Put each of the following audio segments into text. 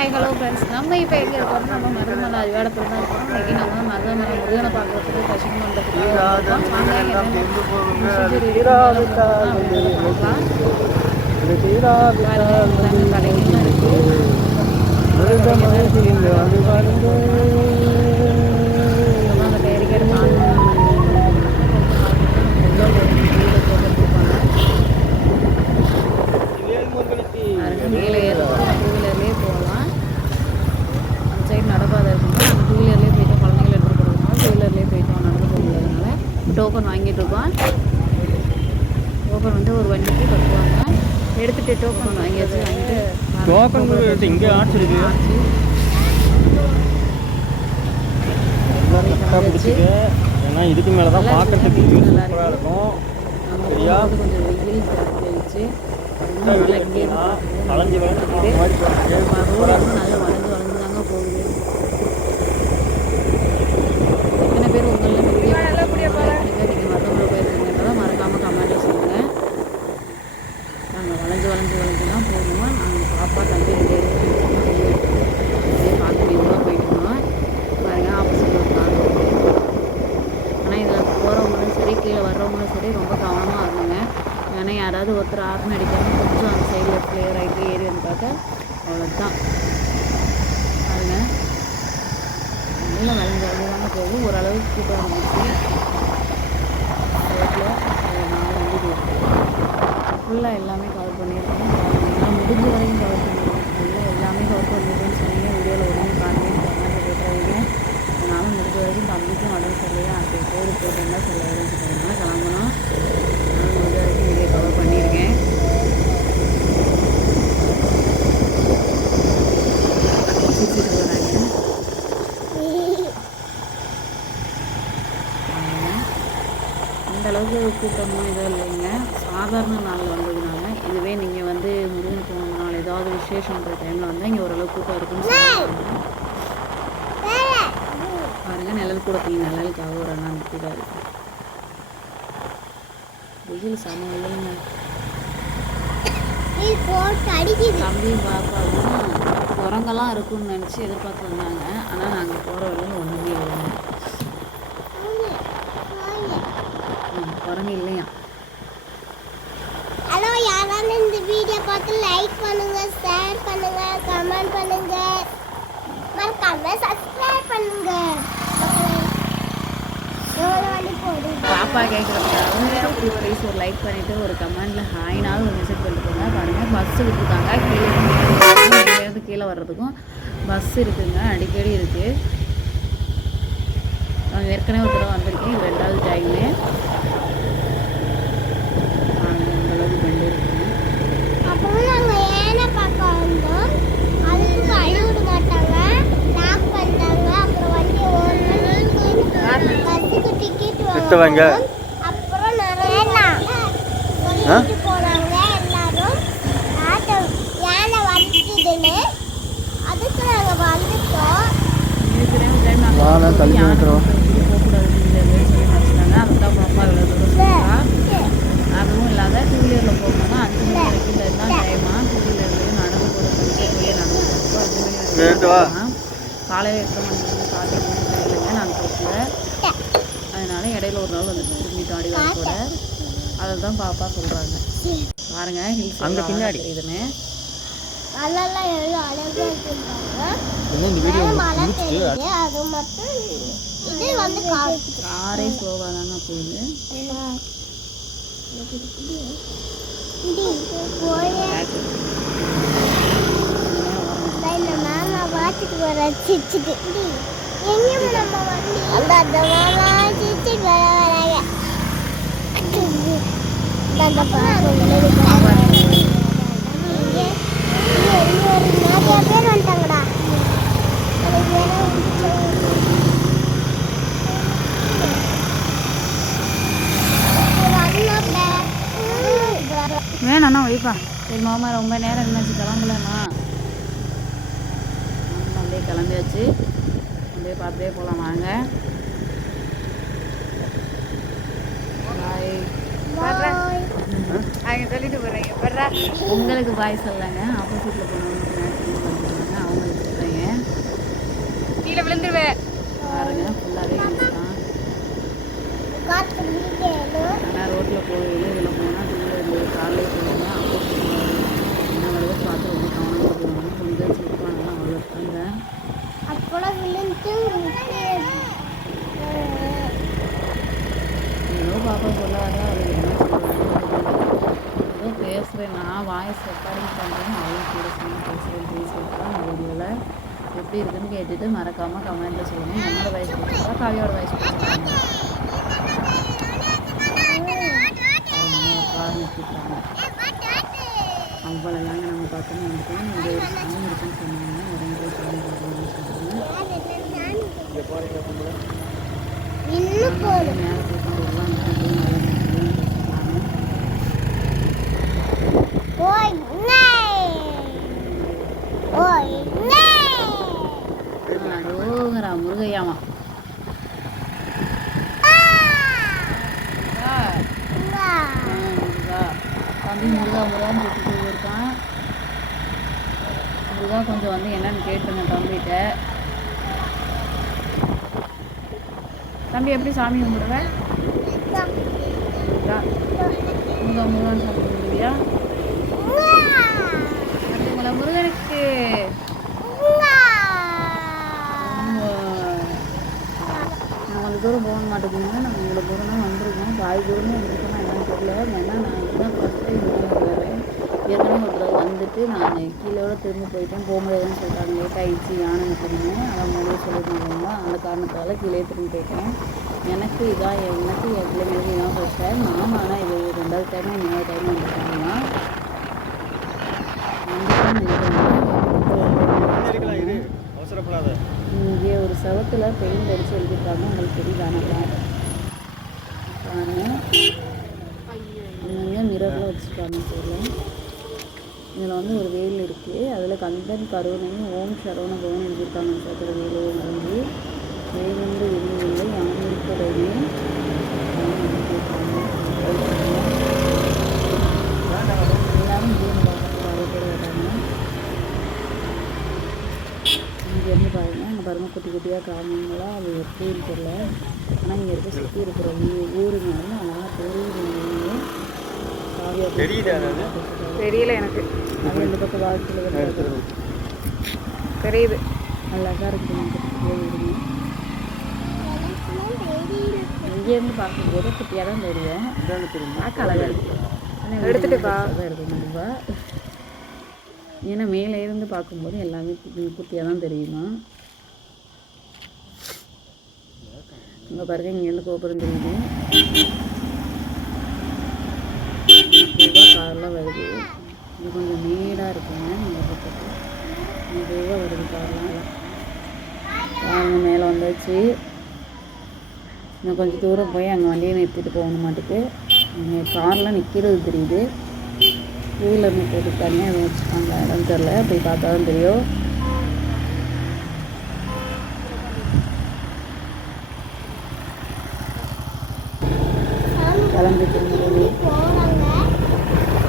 Hi hello friends, நம்ம இப்போ எங்கே இருக்கோம்? நம்ம மருதமலை அடிவாரத்தில் தான் இருக்கோம். இன்றைக்கி நம்ம மருதமலை முருகனை பார்க்குறதுக்கு தரிசனம் பண்ணுறதுக்கு இருக்கோம். வாங்க என்னென்ன ப்ரொசீஜர் இருக்குன்னு பார்க்கலாம். எல்லாமே கடைகள்லாம் இருக்குது. அந்த பேரிகேடு மேலே ஏறுறோம். டூ வீலர்லேயே போகலாம். அந்த சைடு நடப்பாதை இருக்கும்போது நம்ம டூ வீலர்லேயே போயிட்டோம். குழந்தைங்களை எடுத்துகிட்டு போகிறதுனால டூ வீலர்லேயே போயிட்டோம். நடந்து போகிறதுனால டோக்கன் வாங்கிட்டு இருக்கோம். டோக்கன் வந்து ஒரு வண்டிக்கு கட்டுவாங்க. எடுத்துகிட்டு டோக்கன் வாங்கிட்டு இங்கே ஆட்சி இருக்கு. ஏன்னா இதுக்கு மேலே தான் பார்க்கறதுக்கு சூப்பராக இருக்கும். சரியா கொஞ்சம் வெயில் ஜாஸ்தி ஆயிடுச்சு. வளைஞ்சு ரோடு வந்து நல்லா வளைஞ்சு தாங்க போகுது. எத்தனை பேர் உங்களில் இந்த வீடியோ பார்த்துருக்கீங்க? எத்தனை பேர் நீங்கள் மருதமலை போயிருக்கீங்கன்றதை மறக்காமல் கமெண்ட்டில் சொல்லுங்கள். நாங்கள் வளைஞ்சு தான் போகணும். நாங்கள் பாப்பா தம்பி ரெண்டு பார்த்து மெதுவாக போயிட்டுருக்கோம். பாருங்கள், ஆப்போசிட்டில் ஒரு கார் வருது. ஆனால் இதில் போகிறவங்களும் சரி, கீழே வர்றவங்களும் சரி ரொம்ப கவனமாக இருந்துங்க. ஏன்னா யாராவது ஒருத்தர் ஆர்ன் அடிக்காமல் கொஞ்சம் அந்த சைடு லெஃப்ட்லேயே ரைட்டு ஏறி வந்து பார்த்தா அவ்வளோதான். பாருங்க, நல்லா வளைஞ்சாங்க போகுது. ஓரளவுக்கு கூட்டம் வந்துச்சு. ரோட்டில் 4 வண்டி இருக்குது. ஃபுல்லாக எல்லாமே கவர் பண்ணியிருக்கோம். என்னால் முடிஞ்ச வரைக்கும் கவர் பண்ணியிருக்கோம். ஃபுல்லாக எல்லாமே கவர் பண்ணியிருக்கோன்னு சொன்னீங்க. வீடியோவில் உடனே காட்டுறேன் கமெண்ட்டில் போட்டுறாதீங்க. அதனால் முடிஞ்ச வரைக்கும் தம்பிக்கும் உடம்பு சரியில்லையா அப்படி கோடு போட்டிருந்தா சரியாயிடுச்சு. அதனால் கிளம்பணும். அதனால் முடிஞ்ச வரைக்கும் வீடியோ கவர் பண்ணியிருக்கேன். சிரிச்சிட்டு போகிறாங்க. அந்தளவுக்கு கூட்டமும் இதோ இல்லைங்க. சாதாரண நாளில் வந்ததுனால. இதுவே நீங்கள் வந்து முருகன் போன நாள் ஏதாவது விசேஷன்ற டைமில் வந்தால் இங்கே ஓரளவு கூட்டம் இருக்குன்னு சொல்லுவாங்க. பாருங்கள், நிழல் கூடத்தில் நிழலுக்காக ஒரு அண்ணா நிற்கிறாரு. வெயில் செம வெயிலுங்க. தம்பியும் பாப்பாவும் குரங்கெல்லாம் இருக்குன்னு நினச்சி எதிர்பார்த்து வந்தாங்க. ஆனால் நாங்கள் போகிற வழியில் ஒன்றுமே இல்லைங்க. குரங்கு இல்லையா? ஹலோ, யாராவது இந்த வீடியோ பார்த்து லைக் பண்ணுங்க, ஷேர் பண்ணுங்க, கமெண்ட் பண்ணுங்க, மறக்காம சப்ஸ்கிரைப் பண்ணுங்க. பாப்பா கேட்குறதுக்காக ப்ளீஸ் ஒரு லைக் பண்ணிவிட்டு ஒரு கமெண்டில் ஹாய்னாலும் ஒரு மெசேஜ் பண்ணிட்டு போங்க. பாருங்கள், பஸ் விட்டுருக்காங்க. கீழேருந்து கீழே வர்றதுக்கும் பஸ் இருக்குதுங்க, அடிக்கடி இருக்குது. நான் ஏற்கனவே ஒரு தடவை வந்திருக்கேன். இது 2வது டைமு. அந்தளவுக்கு பெண்டு இருக்குங்க. அப்புறம் நாங்கள் ஏனை பார்க்க வந்தோம். அதுக்கு கழுவிட மாட்டாங்க, லாக் பண்ணிட்டாங்க. அப்புறம் வண்டி பஸ்ஸுக்கு டிக்கெட் வாங்க. அப்புறம் நிறைய சொல்லிட்டு போனாங்க எல்லாரும். ஆட்டோ ஏனை வந்துட்டுதுன்னு அதுக்கு நாங்கள் வந்துட்டோம். அதுதான் பாப்பா இவ்வளோ தூரம் சொல்கிறா. அதுவும் இல்லாத டூ வீலரில் போகணும்னா 5 மணி வரைக்கும் தான் டைமா. டூ வீலர்லேயும் நடந்து போகிறதுக்கு வெளியே நடந்து போகிறதுக்கு 5 மணி வரைக்கும் காலையில் 8 மணிலேருந்து காலையில் 3 மணிலேருந்து நாங்கள் போகல. அதனால இடையில ஒரு நாள் வந்து திரும்பிட்டோம் அடிவாரத்தோட. அதை தான் பாப்பா சொல்கிறாங்க. பாருங்க, ஹில்ஸ் அங்கே பின்னாடி இதுன்னு அதெல்லாம் எவ்வளோ அழகாக இருக்குன்றாங்க. மழை தெரியுது, அது மட்டும். இது வந்து காரே ஸ்லோவாக தாங்க போகுது. மாமா பார்த்துட்டு வர சிரிச்சுட்டு எங்கேயும் நம்ம வண்டி அந்த மாமா சிரிச்சுட்டு வராங்க. நிறைய பேர் வந்துட்டாங்கடா. வேணாண்ணா வைப்பா. சரி மாமா, ரொம்ப நேரம் என்னாச்சு, கிளம்பலண்ணா. அப்படியே கிளம்பியாச்சு. அப்படியே பார்த்துட்டே போகலாம் வாங்க. பாய். சொல்லிட்டு போகிறீங்க. உங்களுக்கு பாய் சொல்லாங்க. ஆப்போசிட்டில் போனவங்களுக்கு அவங்களுக்கு எப்படி இருக்குன்னு கேட்டுட்டு மறக்காமல் கமெண்ட்டில் சொல்லுங்கள். என்னோடய வயசு பிடிச்சிருக்கா, காவியோட வயசு பிடிச்சிருக்காங்க. கார் நிறுத்திட்டாங்க. அவ்வளோதாங்க நம்ம பார்க்கணும் வந்துட்டோம். இங்கே ஒரு சாமி இருக்குன்னு சொன்னாங்க. உடனே சாமி பார்க்கணும்னு சொல்கிறாங்க. மேலே போய்ட்டு வருவாங்க அப்படின்னு அடோங்கரா முருகையாமா. தம்பி முருகா முருகான்னு கூப்பிட்டு போயிருக்கான். முருகா கொஞ்சம் வந்து என்னன்னு கேட்டுருங்க தம்பிகிட்ட. தம்பி எப்படி சாமி கும்பிடுவேன்? முருகா முருகா முருகான்னு சாமி கும்பிடுவியா? உங்களை முருகனுக்கு நான் கொஞ்சம் தூரம் போக மாட்டேங்குங்க. நம்ம இவ்வளோ தூரம் வந்துருக்கோம். பாதி தூரமே வந்துருக்கோம்னா என்னன்னு தெரியல. ஏன்னா நான் இதுதான் ஃபஸ்ட் டைம் வரேன். ஏற்கனவே ஒரு தடவை வந்துட்டு நான் கீழோட திரும்ப போயிட்டேன். போக முடியாதுன்னு சொல்லிட்டாங்க. லேட் ஆகிடுச்சு யானை நிற்கணும்னு. அதான் முதல்ல சொல்லியிருந்தாங்க. அந்த காரணத்தால் கீழே திரும்பி போயிட்டேன். எனக்கு என் பிள்ளைங்களுக்கு இதான் ஃபஸ்ட் டைம். மாமா ஆனால் இது 2வது டைமும் 3வது டைமும் வந்துட்டாங்கன்னா இங்கே ஒரு செவத்தில் பெயிண்ட் அடித்து எழுதியிருக்காங்க. உங்களுக்கு தெரியுதானப்பா பாருங்க. அங்கங்கே மிரரில் வச்சுருக்காங்க. சைடில் இதில் வந்து ஒரு வேல் இருக்குது. அதில் கந்தன் கருணையும் ஓம் சரவண பவன் எழுதியிருக்காங்க. சத்துல வேலு வந்து வேலென்று எதுவில்லை யானிருப்பதே எல்லாரும் ஜீவன் பார்க்கறதுக்கு வரப்பட வேண்டாங்க. இங்கேருந்து பாருங்கள். அங்கே பாருங்கள் குட்டி குட்டியாக கிராமங்களாக அது எப்படின்னு தெரியல. ஆனால் இங்கே இருக்க சுற்றி இருக்கிற ஊருங்க வந்து அழகாக தெரியுது. காவியா தெரியல எனக்கு. அது இந்த பக்கம் வாழ்க்கையில் தெரியுது. அழகாக இருக்குது. ஊருங்க இங்கேருந்து பார்க்கும்போது குட்டியாக தான் தெரியும். பார்க்க அழகாக இருக்குது. எடுத்துகிட்டுப்பா தான் இருக்குது. ரொம்ப ஏன்னா மேலே இருந்து பார்க்கும்போது எல்லாமே குட்டியாக தான் தெரியுமா. இங்கே பாருங்க இங்கேருந்து கோபுரம் தெரியுது. கார்லாம் வருது. இது கொஞ்சம் மேடாக இருக்குங்க. இந்த பக்கத்து மெதுவாக வருது கார்லாம். பாருங்க மேலே வந்தாச்சு. இன்னும் கொஞ்சம் தூரம் போய் அங்கே வண்டியை நிறுத்திட்டு போகணும் மாட்டுக்கு. இங்கே கார்லாம் நிற்கிறது தெரியுது. வீலர் நிற்கிறது தனியாக எதுவும் வச்சுருக்காங்க. இடம் தெரில. போய் பார்த்தா தான் தெரியும். கிளம்பிட்டு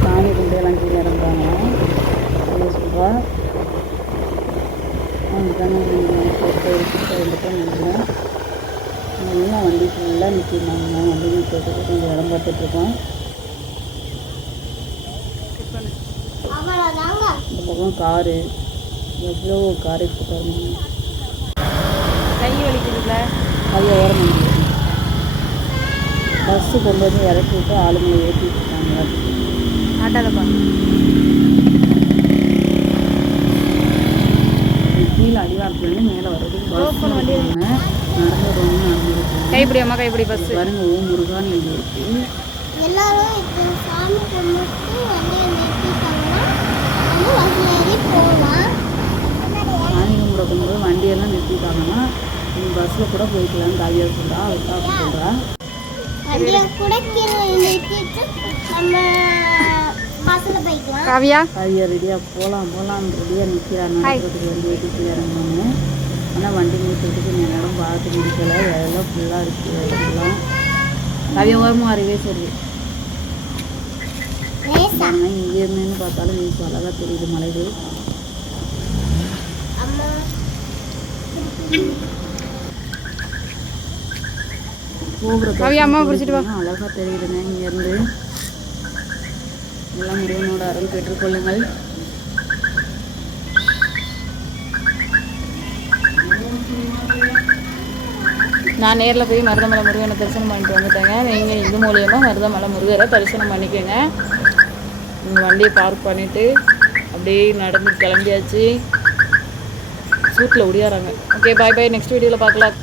சாமி கும்பிட்டு எல்லாம் கீழே இறங்குறாங்க. சொல்கிறா நினைக்கிறேன். நல்லா வண்டி ஃபுல்லாக நிற்கிறாங்க. வண்டி நிற்கிறதுக்கு கொஞ்சம் இடம் பார்த்துட்ருக்கோம். இந்த பக்கம் காரு எவ்வளோ கார் இருக்குது பாருங்க. கை வலிக்குதுல கையை ஓர முடியும். பஸ்ஸு கொண்டு வந்து இறக்கி விட்டு ஆளுங்களை ஏற்றிட்டு இருக்காங்க. ஆட்டாதப்பா கீழே அடிவாரத்துலேருந்து மேலே வர்றதுக்கு பஸ் வண்டிங்க. நடந்துருக்காங்க. கைப்பிடி அம்மா கைப்பிடி பஸ் பாருங்க. ஓம் முருகான்னு எழுதி இருக்கு. எல்லாரும் இப்போ சாமி கும்பிட்டு வண்டியை நிறுத்திட்டாங்கன்னா போகலாம். சாமி கும்பிடும்போது வண்டியெல்லாம் நிறுத்திட்டாங்கன்னா நீங்கள் பஸ்ஸில் கூட போய்க்கலான்னு காவியா சொல்கிறா. அவர்கிட்ட அப்படி சொல்கிறா. காவியா காவியா ரெடியாக போகலாம் ரெடியாக நிற்கிறாங்க. நடக்கிறதுக்கு வண்டி ஏற்றிட்டு இறங்கணும்னு. ஆனால் வண்டி நிறுத்துறதுக்கு இந்த இடம் பார்த்து முடிக்கலை. எல்லாம் ஃபுல்லாக இருக்குது. எல்லாம் காவியா ஓரமாக அறிவே சரி. இங்கே இருந்துன்னு பார்த்தாலும் வீட்டு அழகாக தெரியுது மலைகள். அம்மா பிடிச்சிட்டு வா. அழகாக தெரியுதுங்க இங்கேருந்து. எல்லாம் முருகனோட அருள் பெற்றுக்கொள்ளுங்கள். நான் நேரில் போய் மருதமலை முருகனை தரிசனம் பண்ணிட்டு வந்துட்டேங்க. நீங்கள் இது மூலியமாக மருதமலை முருகரை தரிசனம் பண்ணிக்கோங்க. உங்கள் வண்டியை பார்க் பண்ணிவிட்டு அப்படியே நடந்து கிளம்பியாச்சு. சூட்டில் ஒடியாராங்க. ஓகே, பாய் பாய், நெக்ஸ்ட் வீடியோவில் பார்க்கலாம்.